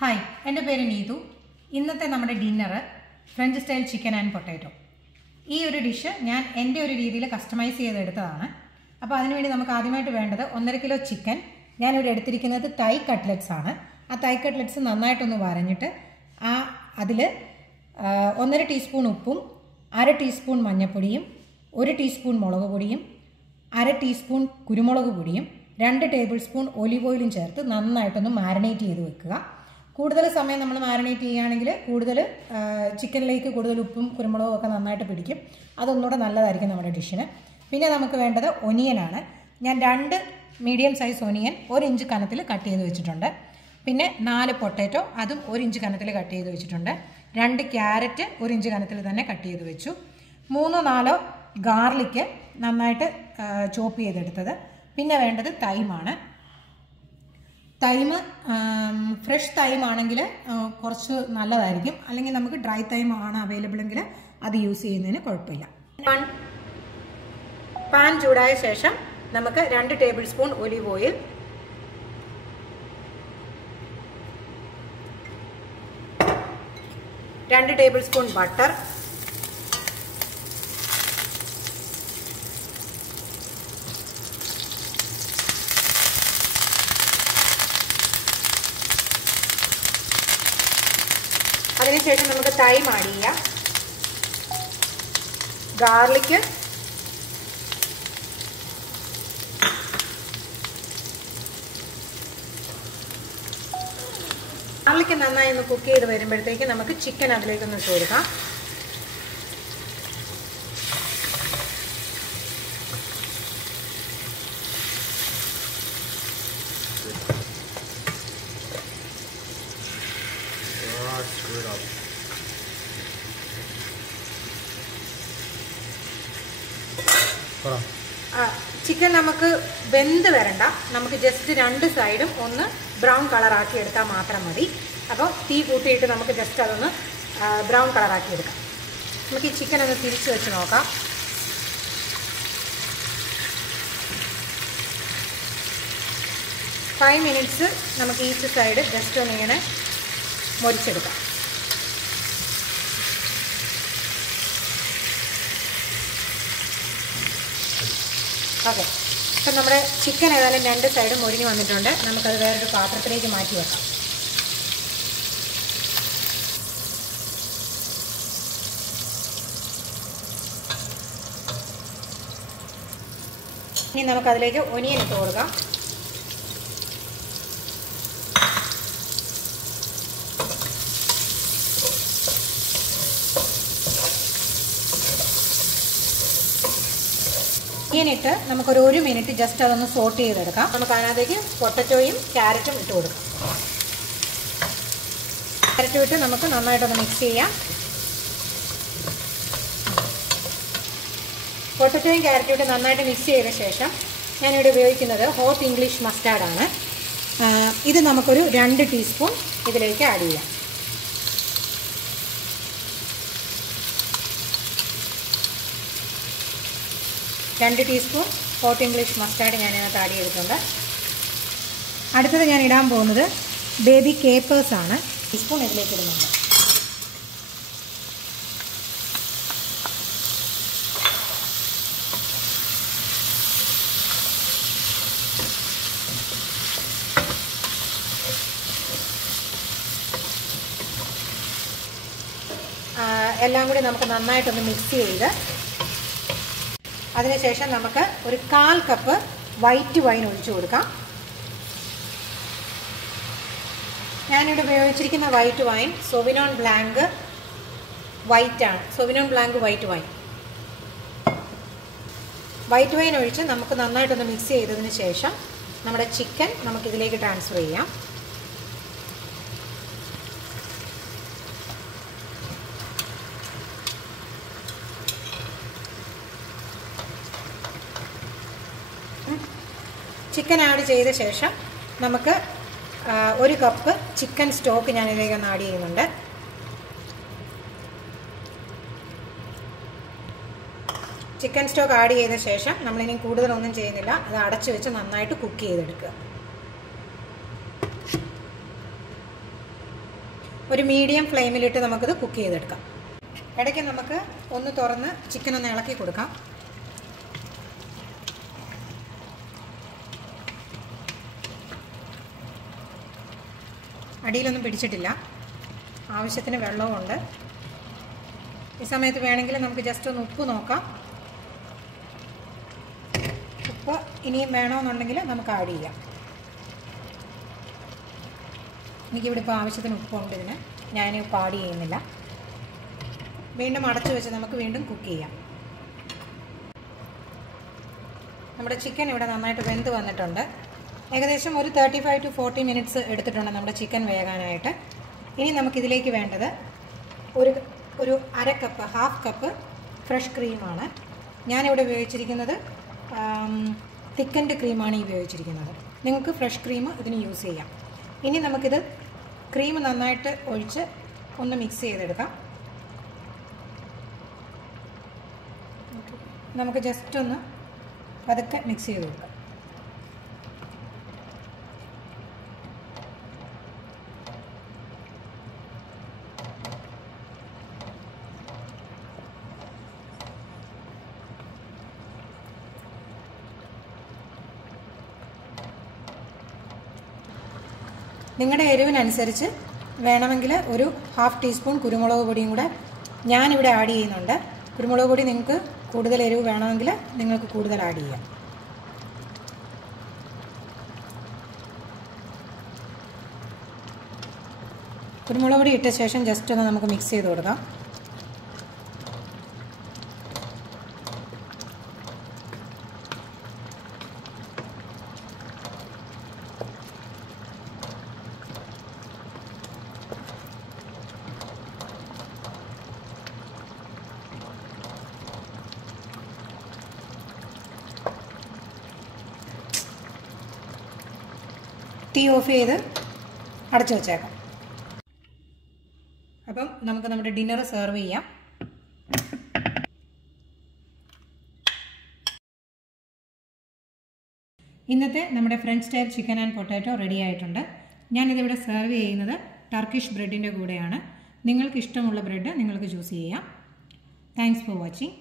Hi, എൻ്റെ പേര് നീതു. ഇന്നത്തെ നമ്മുടെ dinner French style chicken and potato. ഈ ഒരു ഡിഷ് ഞാൻ എൻ്റെ ഒരു രീതിയിൽ കസ്റ്റമൈസ് ചെയ്തെടുത്തതാണ്. അപ്പോൾ അതിനുവേണ്ടി നമുക്ക് ആദ്യമായിട്ട് വേണ്ടത് 1.5 കിലോ ചിക്കൻ. ഞാനിവിടെ എടുത്തിരിക്കുന്നത് തൈ കട്ട്ലറ്റ്സ് ആണ്. ആ തൈ കട്ട്ലറ്റ്സ് നന്നായിട്ടൊന്ന് വരഞ്ഞിട്ട് അതിൽ 1.5 ടീസ്പൂൺ ഉപ്പും 1/2 ടീസ്പൂൺ മഞ്ഞൾപ്പൊടിയും 1 ടീസ്പൂൺ മുളക് പൊടിയും 1/2 ടീസ്പൂൺ കുരുമുളക് പൊടിയും 2 ടേബിൾ സ്പൂൺ ഒലിവ് ഓയിലും ചേർത്ത് നന്നായിട്ടൊന്ന് മാരിനേറ്റ് ചെയ്ത് വെക്കുക. കൂടുതൽ സമയം നമ്മൾ മാരിനേറ്റ് ചെയ്യുകയാണെങ്കിൽ കൂടുതൽ ചിക്കനിലേക്ക് കൂടുതൽ ഉപ്പും കുരുമുളകും ഒക്കെ നന്നായിട്ട് പിടിക്കും. അതൊന്നുകൂടെ നല്ലതായിരിക്കും നമ്മുടെ ഡിഷിന്. പിന്നെ നമുക്ക് വേണ്ടത് ഒനിയനാണ്. ഞാൻ 2 മീഡിയം സൈസ് ഒനിയൻ 1 ഇഞ്ച് കനത്തിൽ കട്ട് ചെയ്ത് വെച്ചിട്ടുണ്ട്. പിന്നെ 4 പൊട്ടാറ്റോ, അതും 1 ഇഞ്ച് കനത്തിൽ കട്ട് ചെയ്ത് വെച്ചിട്ടുണ്ട്. 2 ക്യാരറ്റ് 1 ഇഞ്ച് കനത്തിൽ തന്നെ കട്ട് ചെയ്ത് വെച്ചു. 3-4 ഗാർലിക്ക് നന്നായിട്ട് ചോപ്പ് ചെയ്തെടുത്തത്. പിന്നെ വേണ്ടത് തൈമാണ്. തൈം ഫ്രഷ് തൈമാണെങ്കിൽ കുറച്ച് നല്ലതായിരിക്കും. അല്ലെങ്കിൽ നമുക്ക് ഡ്രൈ തൈം ആണ് അവൈലബിൾ എങ്കിൽ അത് യൂസ് ചെയ്യുന്നതിന് കുഴപ്പമില്ല. പാൻ ചൂടായ ശേഷം നമുക്ക് 2 table spoon olive oil, 2 table spoon butter, അതിനുശേഷം നമുക്ക് തൈം ആഡ് ചെയ്യാം, ഗാർലിക്ക്, ഗാർലിക്ക് നന്നായി ഒന്ന് കുക്ക് ചെയ്ത് വരുമ്പോഴത്തേക്ക് നമുക്ക് ചിക്കൻ അതിലേക്കൊന്ന് ഇട്ട് കൊടുക്കാം. ചിക്കൻ നമുക്ക് വെന്ത് വരണ്ട, നമുക്ക് ജസ്റ്റ് 2 സൈഡും ഒന്ന് ബ്രൗൺ കളറാക്കി എടുത്താൽ മാത്രം മതി. അപ്പോൾ തീ കൂട്ടിയിട്ട് നമുക്ക് ജസ്റ്റ് അതൊന്ന് ബ്രൗൺ കളറാക്കി എടുക്കാം. നമുക്ക് ഈ ചിക്കൻ ഒന്ന് തിരിച്ച് വെച്ച് നോക്കാം. ഫൈവ് മിനിറ്റ്സ് നമുക്ക് ഈച്ച് സൈഡ് ജസ്റ്റ് ഒന്ന് ഇങ്ങനെ മൊരിച്ചെടുക്കാം. ഓക്കെ, ഇപ്പം നമ്മുടെ ചിക്കൻ ഏതായാലും 2 സൈഡും മൊരിഞ്ഞ് വന്നിട്ടുണ്ട്. നമുക്കത് വേറൊരു പാത്രത്തിലേക്ക് മാറ്റി വെക്കാം. ഇനി നമുക്കതിലേക്ക് ഒനിയൻ ഇട്ട് കൊടുക്കാം. ഒനിയനിട്ട് നമുക്കൊരു 1 മിനിറ്റ് ജസ്റ്റ് അതൊന്ന് സോട്ട് ചെയ്തെടുക്കാം. നമുക്ക് അതിനകത്തേക്ക് പൊട്ടറ്റോയും ക്യാരറ്റും ഇട്ട് കൊടുക്കാം. ക്യാരറ്റും ഇട്ട് നമുക്ക് നന്നായിട്ടൊന്ന് മിക്സ് ചെയ്യാം. പൊട്ടറ്റോയും ക്യാരറ്റും ഇട്ട് നന്നായിട്ട് മിക്സ് ചെയ്ത ശേഷം ഞാനിവിടെ ഉപയോഗിക്കുന്നത് ഹോട്ട് ഇംഗ്ലീഷ് മസ്റ്റാർഡാണ്. ഇത് നമുക്കൊരു 2 ടീസ്പൂൺ ഇതിലേക്ക് ആഡ് ചെയ്യാം. രണ്ട് ടീസ്പൂൺ ഹോട്ട് ഇംഗ്ലീഷ് മസ്റ്റാർഡ് ഞാനതിനകത്ത് ആഡ് ചെയ്തിട്ടുണ്ട്. അടുത്തത് ഞാൻ ഇടാൻ പോകുന്നത് ബേബി കേപ്പേഴ്സാണ്. ടീസ്പൂൺ ഇതിലേക്ക് ഇടുന്നുണ്ട്. എല്ലാം കൂടി നമുക്ക് നന്നായിട്ടൊന്ന് മിക്സ് ചെയ്ത് അതിനുശേഷം നമുക്ക് ഒരു 1/4 കപ്പ് വൈറ്റ് വൈൻ ഒഴിച്ചു കൊടുക്കാം. ഞാനിവിടെ ഉപയോഗിച്ചിരിക്കുന്ന white wine sauvignon blanc white ആണ്. Sauvignon blanc white wine. White wine ഒഴിച്ച് നമുക്ക് നന്നായിട്ടൊന്ന് മിക്സ് ചെയ്തതിന് ശേഷം നമ്മുടെ ചിക്കൻ നമുക്കിതിലേക്ക് ട്രാൻസ്ഫർ ചെയ്യാം. ചിക്കൻ ആഡ് ചെയ്ത ശേഷം നമുക്ക് 1 കപ്പ് ചിക്കൻ സ്റ്റോക്ക് ഞാൻ ഇതിലേക്കൊന്ന് ആഡ് ചെയ്യുന്നുണ്ട്. ചിക്കൻ സ്റ്റോക്ക് ആഡ് ചെയ്ത ശേഷം നമ്മളിനി കൂടുതലൊന്നും ചെയ്യുന്നില്ല, അത് അടച്ചു വെച്ച് നന്നായിട്ട് കുക്ക് ചെയ്തെടുക്കുക. ഒരു മീഡിയം ഫ്ലെയിമിലിട്ട് നമുക്കിത് കുക്ക് ചെയ്തെടുക്കാം. ഇടയ്ക്ക് നമുക്ക് ഒന്ന് തുറന്ന് ചിക്കൻ ഒന്ന് ഇളക്കി കൊടുക്കാം. അടിയിലൊന്നും പിടിച്ചിട്ടില്ല, ആവശ്യത്തിന് വെള്ളവും ഉണ്ട്. ഈ സമയത്ത് വേണമെങ്കിൽ നമുക്ക് ജസ്റ്റ് ഒന്ന് ഉപ്പ് നോക്കാം. ഉപ്പ് ഇനിയും വേണമെന്നുണ്ടെങ്കിൽ നമുക്ക് ആഡ് ചെയ്യാം. എനിക്കിവിടെ ഇപ്പോൾ ആവശ്യത്തിന് ഉപ്പുണ്ട്, ഇതിന് ഞാൻ ഉപ്പ് ആഡ് ചെയ്യുന്നില്ല. വീണ്ടും അടച്ചു വെച്ച് നമുക്ക് വീണ്ടും കുക്ക് ചെയ്യാം. നമ്മുടെ ചിക്കൻ ഇവിടെ നന്നായിട്ട് വെന്ത് വന്നിട്ടുണ്ട്. ഏകദേശം ഒരു 35 to 40 മിനിറ്റ്സ് എടുത്തിട്ടുണ്ട് നമ്മുടെ ചിക്കൻ വേകാനായിട്ട്. ഇനി നമുക്കിതിലേക്ക് വേണ്ടത് ഒരു അര കപ്പ്, ഹാഫ് കപ്പ് ഫ്രഷ് ക്രീമാണ്. ഞാനിവിടെ ഉപയോഗിച്ചിരിക്കുന്നത് തിക്കൻഡ് ക്രീമാണ് ഉപയോഗിച്ചിരിക്കുന്നത്. നിങ്ങൾക്ക് ഫ്രഷ് ക്രീം ഇതിന് യൂസ് ചെയ്യാം. ഇനി നമുക്കിത് ക്രീം നന്നായിട്ട് ഒഴിച്ച് ഒന്ന് മിക്സ് ചെയ്തെടുക്കാം. നമുക്ക് ജസ്റ്റ് ഒന്ന് പതുക്കെ മിക്സ് ചെയ്ത് കൊടുക്കാം. നിങ്ങളുടെ എരിവിനനുസരിച്ച് വേണമെങ്കിൽ ഒരു ഹാഫ് ടീസ്പൂൺ കുരുമുളക് പൊടിയും കൂടെ ഞാനിവിടെ ആഡ് ചെയ്യുന്നുണ്ട്. കുരുമുളക് പൊടി നിങ്ങൾക്ക് കൂടുതൽ എരിവ് വേണമെങ്കിൽ നിങ്ങൾക്ക് കൂടുതൽ ആഡ് ചെയ്യാം. കുരുമുളക് പൊടി ഇട്ട ശേഷം ജസ്റ്റ് ഒന്ന് നമുക്ക് മിക്സ് ചെയ്ത് കൊടുക്കാം. തീ ഓഫ് ചെയ്ത് അടച്ചു വെച്ചേക്കാം. അപ്പം നമുക്ക് നമ്മുടെ ഡിന്നർ സെർവ് ചെയ്യാം. ഇന്നത്തെ നമ്മുടെ French style chicken and potato ready ആയിട്ടുണ്ട്. ഞാനിതിവിടെ സെർവ് ചെയ്യുന്നത് ടർക്കിഷ് ബ്രെഡിൻ്റെ കൂടെയാണ്. നിങ്ങൾക്ക് ഇഷ്ടമുള്ള ബ്രെഡ് നിങ്ങൾക്ക് ചൂസ് ചെയ്യാം. Thanks for watching.